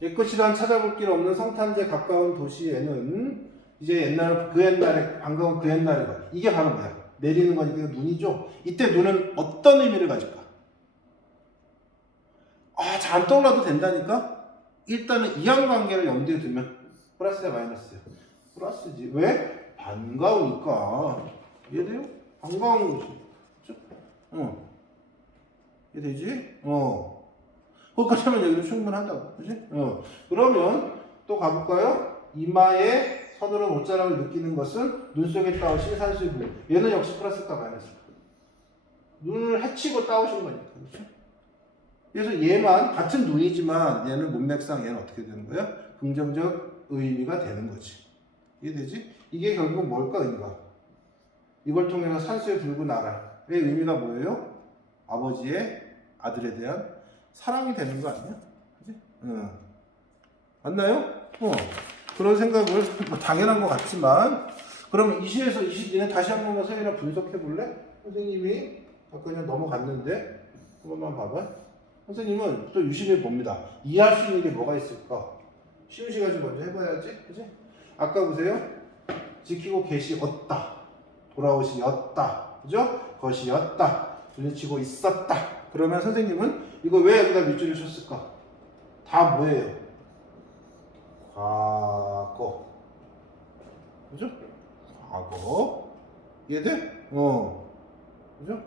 옛것이란 찾아볼 길 없는 성탄제 가까운 도시에는 이제 옛날에 반가운 그 옛날에 이게 바로 뭐야? 내리는 거니까 눈이죠. 이때 눈은 어떤 의미를 가질까? 잘 안 떠올라도 된다니까? 일단은 이항관계를 염두에 두면 플러스야 마이너스야? 플러스지. 왜? 반가우니까. 이해돼요? 반가운 거지. 그렇죠? 이해되지? 거기까지 하면 여기는 충분하다고. 그지? 그러면 또 가볼까요? 이마에 선으로 못자락을 느끼는 것은 눈 속에 따오신 산수의 부분. 얘는 역시 플러스일까 마이너스일까? 눈을 해치고 따오신 거니까. 그렇죠? 그래서 얘만 같은 눈이지만 얘는 문맥상 얘는 어떻게 되는 거야? 긍정적 의미가 되는 거지. 이해되지? 이게 결국 뭘까 의미가? 이걸 통해서 산수의 붉은 나라의 의미가 뭐예요? 아버지의 아들에 대한 사랑이 되는 거 아니야? 그지? 맞나요? 그런 생각을 뭐 당연한 것 같지만 그러면 이 시에서 22는 다시 한 번만 선생님이랑 분석해 볼래? 선생님이 아까 그냥 넘어갔는데 한 번만 봐봐. 선생님은 또 유심히 봅니다. 이해할 수 있는 게 뭐가 있을까? 쉬운 시간 먼저 해봐야지. 그지? 아까 보세요. 지키고 계시었다. 돌아오시었다. 그죠? 것이었다. 둘리치고 있었다. 그러면 선생님은 이거 왜 여기다 밑줄을 쳤을까? 다 뭐예요? 과거. 그죠? 과거. 이해돼? 그죠?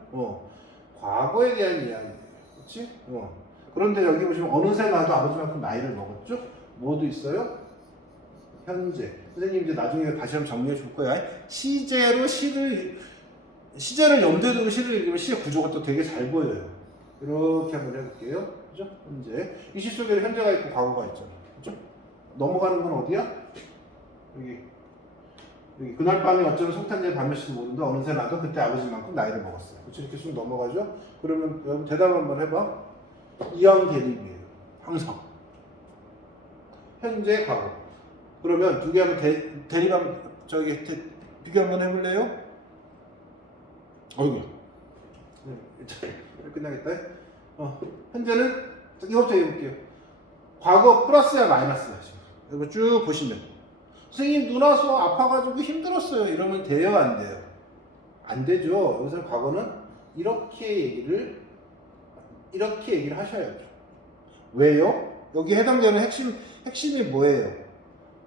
과거에 대한 이야기예요. 그렇지? 그런데 여기 보시면 어느새 나도 아버지만큼 나이를 먹었죠? 뭐도 있어요? 현재. 선생님 이제 나중에 다시 한번 정리해 줄 거야. 시제로 시제를 염두에 두고 시를 읽으면 시의 구조가 또 되게 잘 보여요. 이렇게 한번 해볼게요. 그죠? 현재. 이 시 속에는 현재가 있고 과거가 있잖아. 그죠? 넘어가는 건 어디야? 여기. 그날 밤에 어쩌면 성탄절 밤일지도 모른다. 어느새 나도 그때 아버지만큼 나이를 먹었어요. 그렇죠? 이렇게 쑥 넘어가죠? 그러면 여러분 대답 한번 해봐. 이형 대립이에요. 항상. 현재, 과거. 그러면 두 개 하면 대립 한번 비교 한번 해볼래요? 어이구. 끝나겠다. 현재는 이것부터 해볼게요. 과거 플러스야 마이너스야. 이거 쭉 보시면 선생님 눈 와서 아파가지고 힘들었어요. 이러면 돼요 안 돼요? 안 되죠. 여기서 과거는 이렇게 얘기를 하셔야죠. 왜요? 여기 해당되는 핵심이 뭐예요?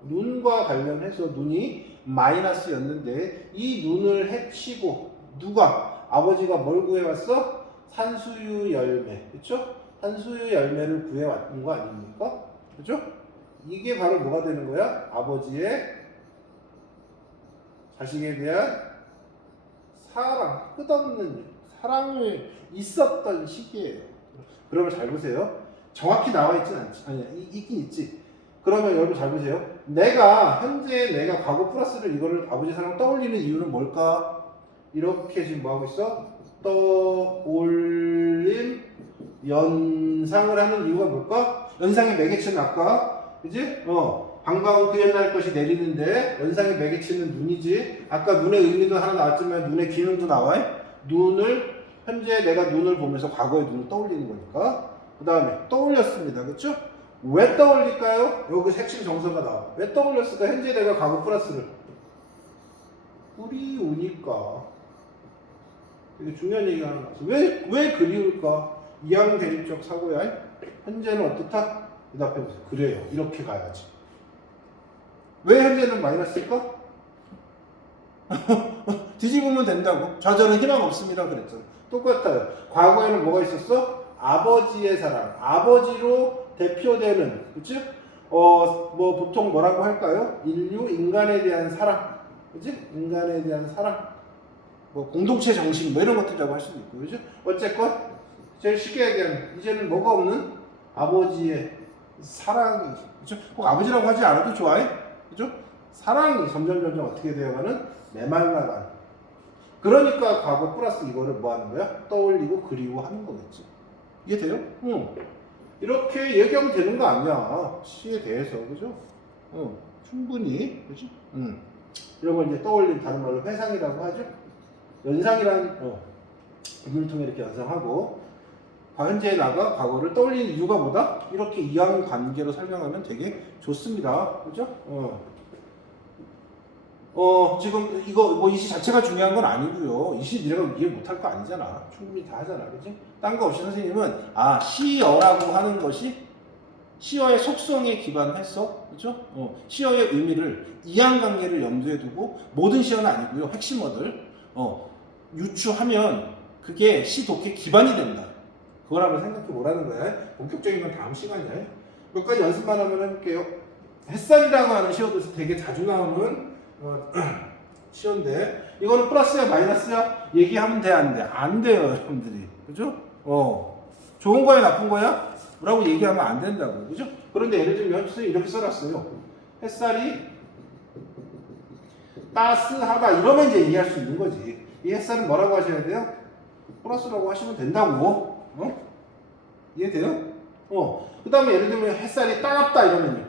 눈과 관련해서 눈이 마이너스였는데 이 눈을 해치고 누가? 아버지가 뭘 구해왔어? 산수유 열매. 그쵸? 산수유 열매를 구해왔던 거 아닙니까? 그죠? 이게 바로 뭐가 되는 거야? 아버지의 자식에 대한 사랑, 끝없는 사랑을 있었던 시기예요. 그러면 잘 보세요. 정확히 나와 있진 않지. 아니야, 있긴 있지. 그러면 여러분 잘 보세요. 현재 내가 과거 플러스를 이거를 아버지 사랑 떠올리는 이유는 뭘까? 이렇게 지금 뭐 하고 있어? 떠올림 연상을 하는 이유가 뭘까? 연상의 매개체는 아까 그지? 반가운 그 옛날 것이 내리는데 연상의 매개체는 눈이지. 아까 눈의 의미도 하나 나왔지만 눈의 기능도 나와. 현재 내가 눈을 보면서 과거의 눈을 떠올리는 거니까. 그 다음에 떠올렸습니다. 그렇죠? 왜 떠올릴까요? 여기 핵심 정서가 나와. 왜 떠올렸을까? 현재 내가 과거 플러스를 그리우니까. 되게 중요한 얘기가 하나 나왔어. 왜 그리울까? 이항 대립적 사고야. 현재는 어떻다? 대답해보세요. 그래요. 이렇게 가야지. 왜 현재는 마이너스일까? 뒤집으면 된다고. 좌절은 희망 없습니다. 그랬잖아. 똑같아요. 과거에는 뭐가 있었어? 아버지의 사랑. 아버지로 대표되는, 그치? 뭐 보통 뭐라고 할까요? 인간에 대한 사랑. 그치? 인간에 대한 사랑. 뭐 공동체 정신 뭐 이런 것들이라고 할 수도 있고, 그죠? 어쨌건 제일 쉽게 얘기하면 이제는 뭐가 없는 아버지의 사랑이, 그죠? 꼭 아버지라고 하지 않아도 좋아해, 그죠? 사랑이 점점 어떻게 되어가는 메말라간. 그러니까 과거 플러스 이거를 뭐 하는 거야? 떠올리고 그리워하는 거겠지. 이해돼요? 응. 이렇게 얘기하면 되는 거 아니야. 시에 대해서, 그죠? 충분히, 그죠? 이런 걸 이제 떠올린 다른 말로 회상이라고 하죠. 연상이란 의미를 통해 이렇게 연상하고 현재의 나가 과거를 떠올리는 이유가 뭐다? 이렇게 이항 관계로 설명하면 되게 좋습니다. 그죠? 지금 이거 뭐 이 시 자체가 중요한 건 아니고요. 이 시 니네가 이해 못할 거 아니잖아. 충분히 다 하잖아. 그지? 딴 거 없이 선생님은 시어라고 하는 것이 시어의 속성에 기반해서 그죠? 시어의 의미를 이항 관계를 염두에 두고 모든 시어는 아니고요. 핵심어들 유추하면 그게 시 독해 기반이 된다. 그걸 한번 생각해 보라는 거야. 본격적인 건 다음 시간이야. 몇 가지 연습만 하면 해볼게요. 햇살이라고 하는 시어도 되게 자주 나오는 시어인데 이거는 플러스야 마이너스야? 얘기하면 돼 안 돼? 안 돼요 여러분들이. 그죠? 좋은 거야 나쁜 거야? 라고 얘기하면 안 된다고. 그죠? 그런데 예를 들면 이렇게 써놨어요. 햇살이 따스하다 이러면 이제 이해할 수 있는 거지. 이 햇살은 뭐라고 하셔야 돼요? 플러스라고 하시면 된다고. 이해돼요? 그 다음에 예를 들면 햇살이 따갑다 이러면요.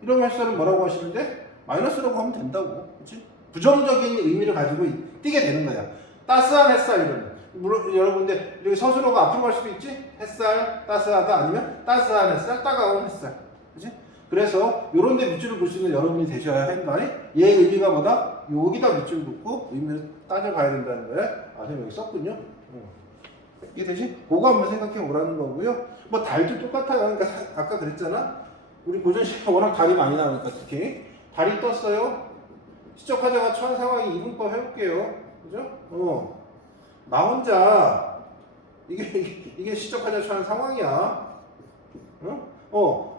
이런 햇살은 뭐라고 하시는데? 마이너스라고 하면 된다고. 그치? 부정적인 의미를 가지고 띄게 되는 거야. 따스한 햇살 이러면. 물론 여러분들 이렇게 서술어가 앞으로 갈 수도 있지? 햇살, 따스하다 아니면 따스한 햇살, 따가운 햇살. 그치? 그래서 요런 데 밑줄을 볼 수 있는 여러분이 되셔야 한다니 얘 의미가 뭐다? 여기다 밑줄 긋고 의미를 따져가야 된다는 거야. 선생님 여기 썼군요. 이게 되지? 그거 한번 생각해 보라는 거고요. 뭐 달도 똑같아요. 그러니까 아까 그랬잖아. 우리 고전 시간 워낙 달이 많이 나오니까 특히 달이 떴어요. 시적 화자가 처한 상황이 이분법 해볼게요. 그죠? 나 혼자 이게 시적 화자 처한 상황이야.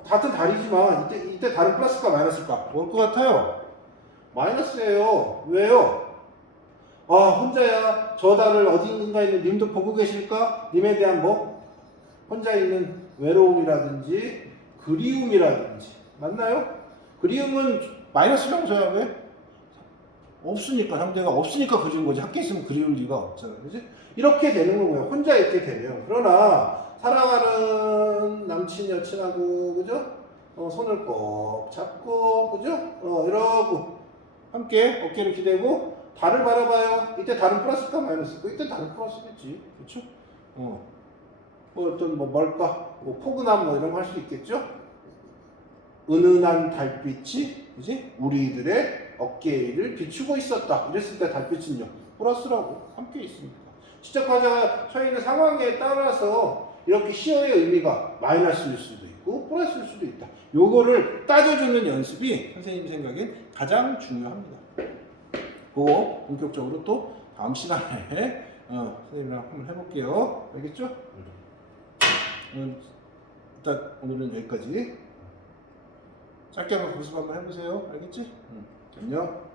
같은 달이지만 이때 달은 플러스일까 마이너스일까? 뭘 것 같아요? 마이너스예요. 왜요? 혼자야. 저 달을 어딘가 있는 님도 보고 계실까? 님에 대한 뭐? 혼자 있는 외로움이라든지 그리움이라든지. 맞나요? 그리움은 마이너스 정서야. 왜? 없으니까. 상대가 없으니까 그리운 거지. 함께 있으면 그리울 리가 없잖아. 그지? 이렇게 되는 거고요. 혼자 있게 되면. 그러나 사랑하는 남친 여친하고 그죠? 손을 꼭 잡고 그죠? 이러고 함께 어깨를 기대고 달을 바라봐요. 이때 달은 플러스일까 마이너스일까? 이때 달은 플러스겠지. 그렇죠? 뭐 어떤 뭘까? 포근함 이런 거 할 수 있겠죠? 은은한 달빛이 그지? 우리들의 어깨를 비추고 있었다. 이랬을 때 달빛은요 플러스라고 함께 있습니다. 시적 화자가 처해 있는 상황에 따라서 이렇게 시어의 의미가 마이너스일 수도 있고 플러스일 수도 있다. 요거를 따져주는 연습이 선생님 생각엔 가장 중요합니다. 그거 본격적으로 또 다음 시간에 선생님이랑 한번 해볼게요. 알겠죠? 일단 오늘은 여기까지. 짧게 한번 복습 한번 해보세요. 알겠지? 안녕.